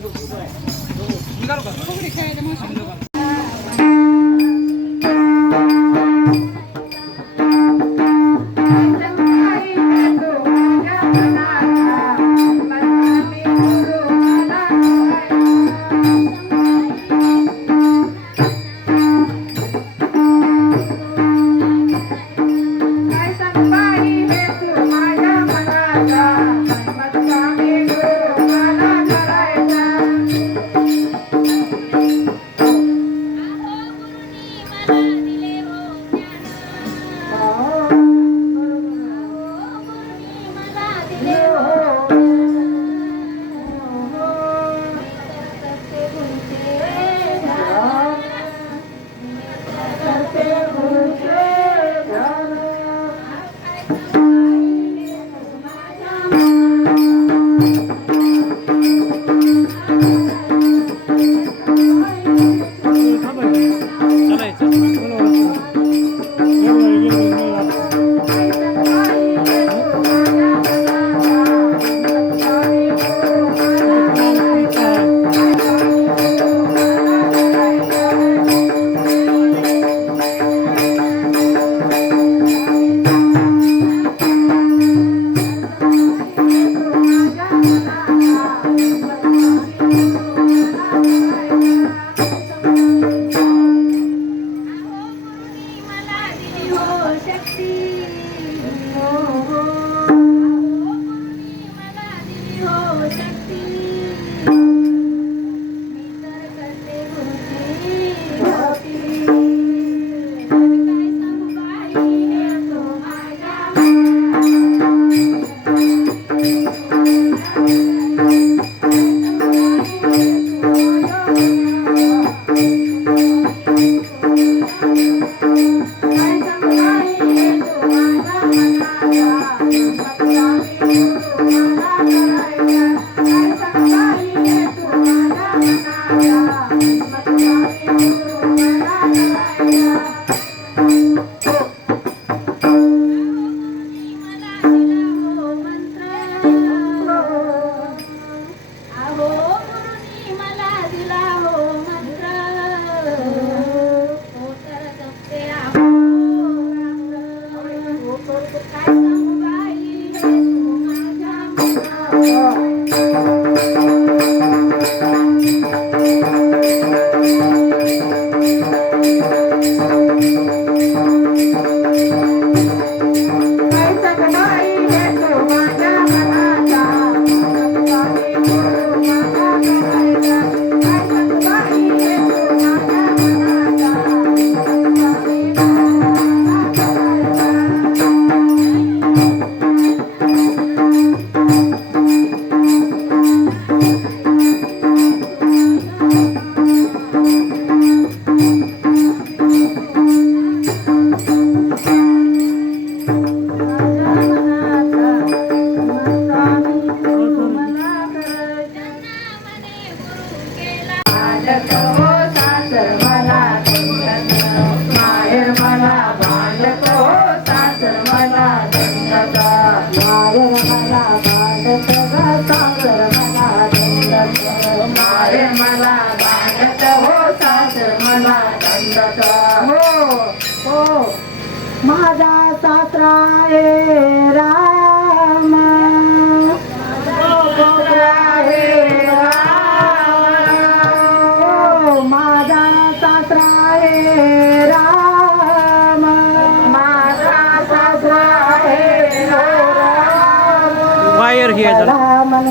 気になるかな。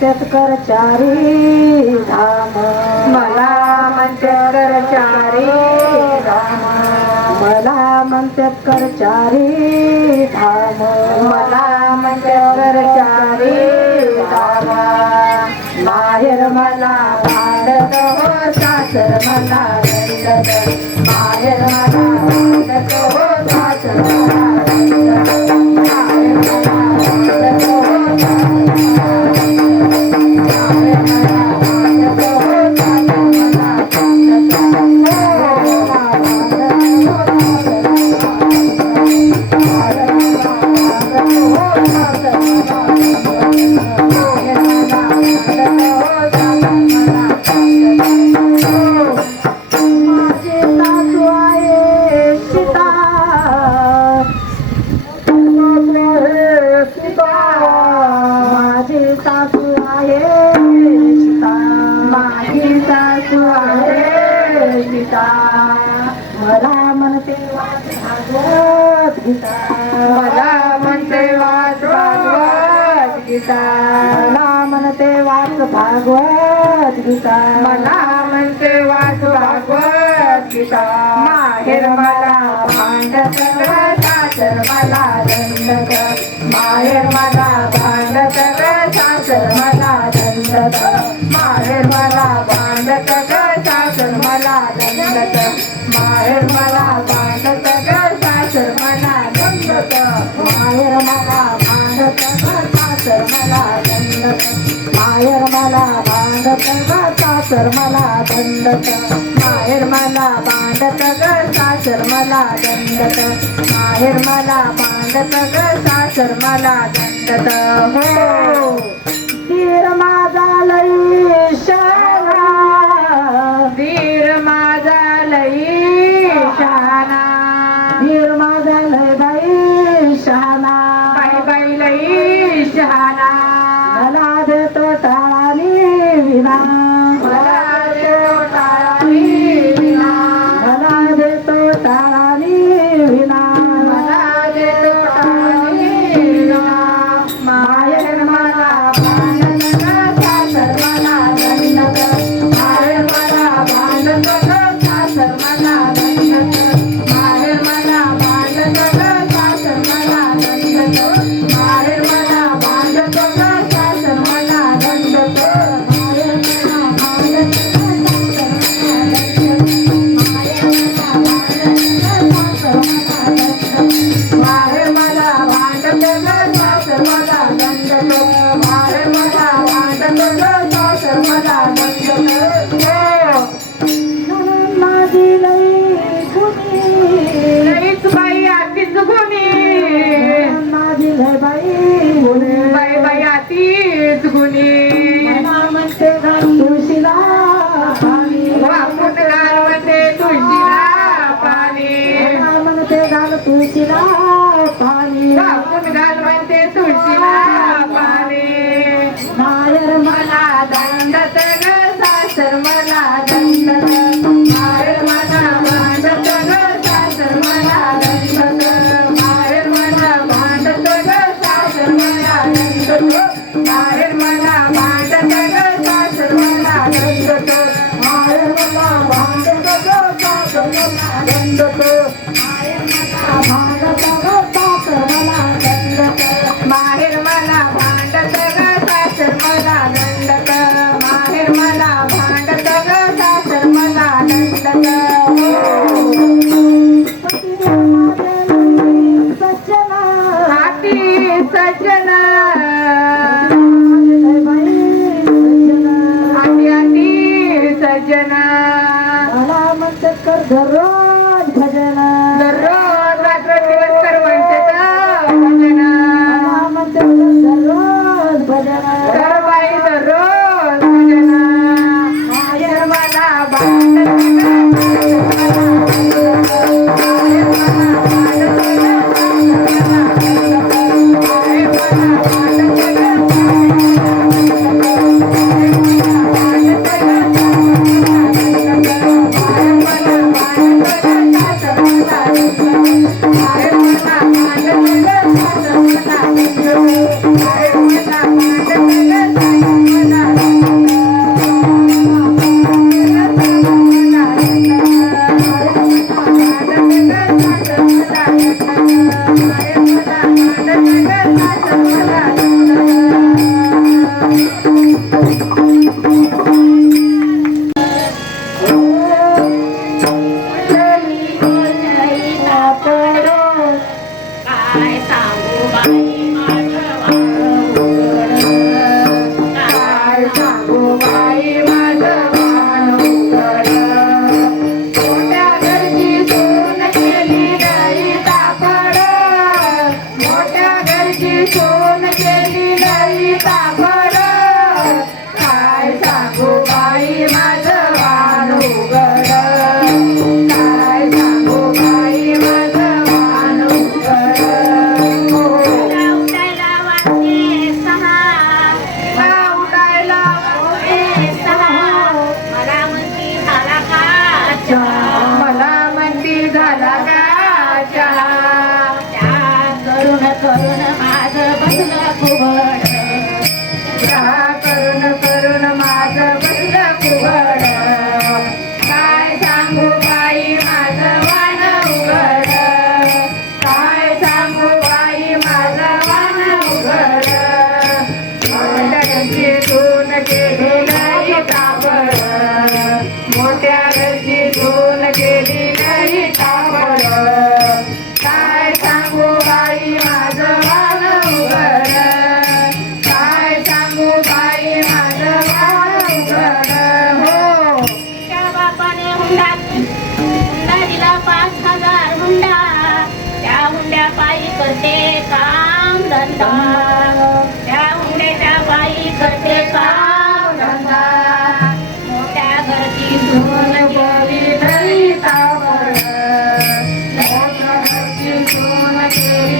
मंचत कर चारी धाम मला मंचत कर चारी मला म्हणत्यात कर चारी धाम मला कर माहेर मला भांडत हो सासर मला हो. माहेर मला हो सासर मला दंडक माय मला बांधक सासर मला दंडक माहेर मला बांधक सासर मला दंडक माहेर मला बांधक सासर मला दंडक माहेर मला बांधक सासर मला दंडक माहेर मला बांधक सासर मला दंडक माहेर मला बांधक सासर मला दंडत माहेर मला बांधत ग सासर मला दंडत. हो. हो. माझा I'm Gandhara, Gandhara, Gandhara, Gandhara, Gandhara, Gandhara, Gandhara, कर दररोज भजन. दररोज. again. Thank you.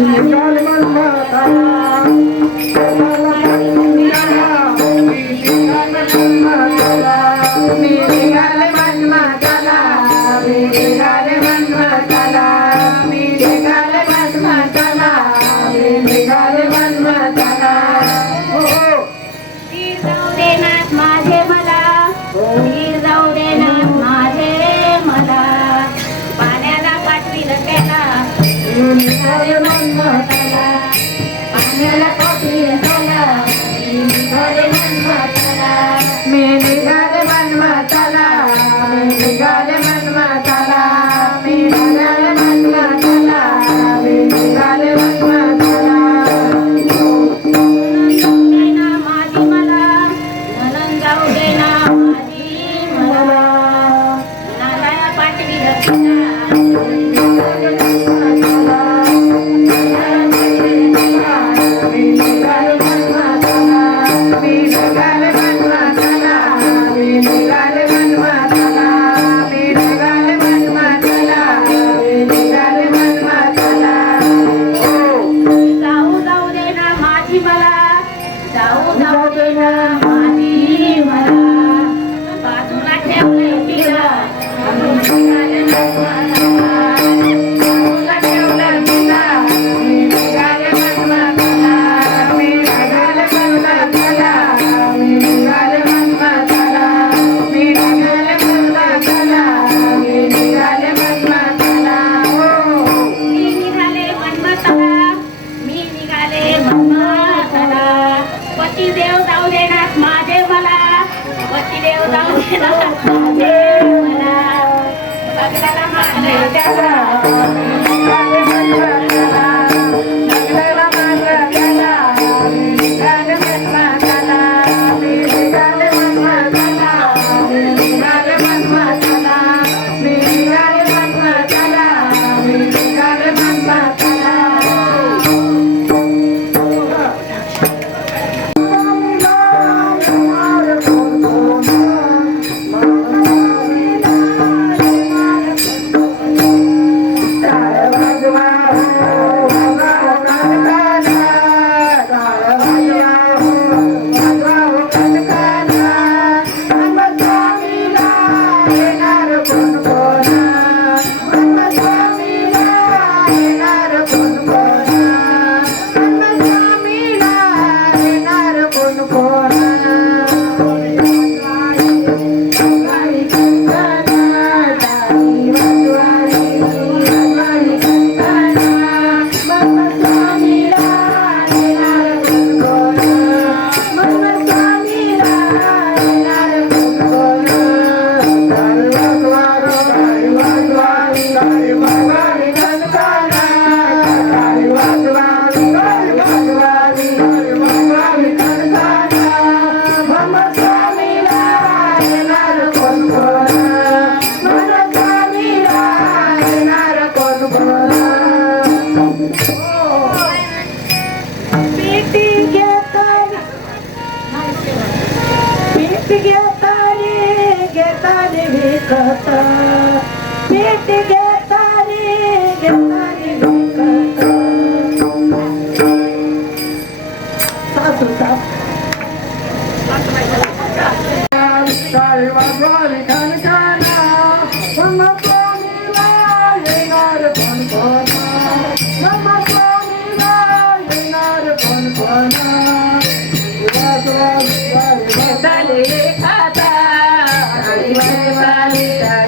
Kalimang mata, kalimang mata. Yeah. ಪೇಟಿಗೆ ತಾನೇ ಗೆ ತಾನೇ ಬೇಕತ್ತ ಪೇಟಿಗೆ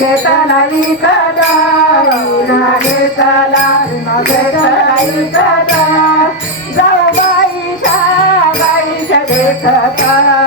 చేతల కదా నా చేతల నా చేతల కదా जाऊ बाई सा बाई सा देखता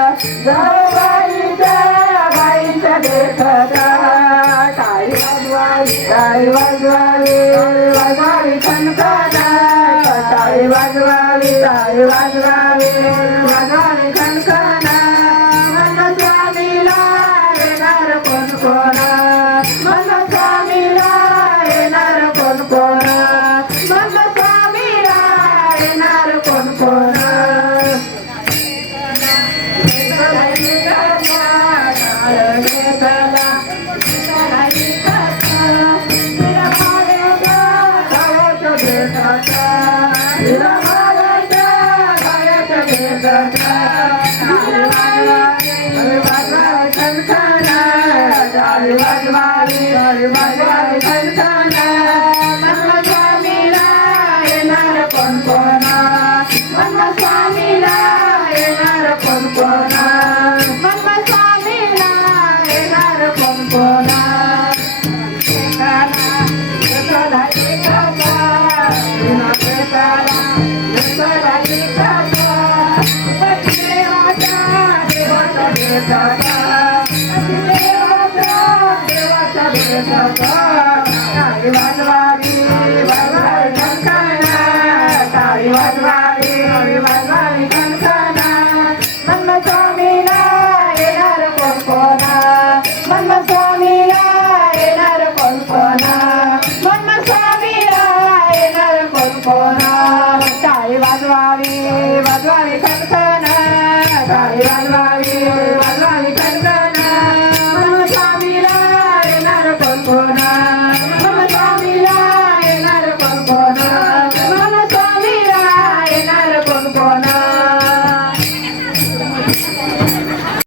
Thank you.